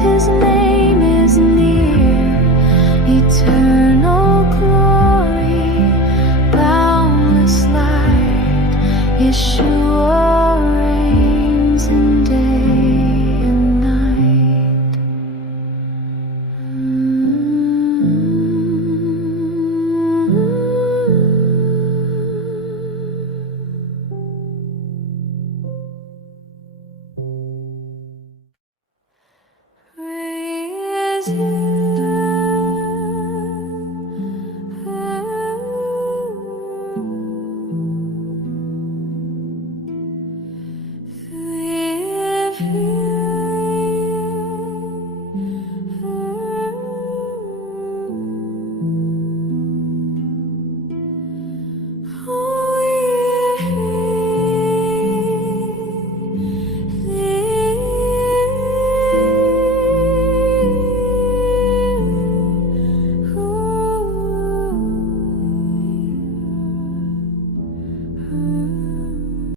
His name is near. Eternal glory, boundless light. Yeshua reigns in day and night. Risen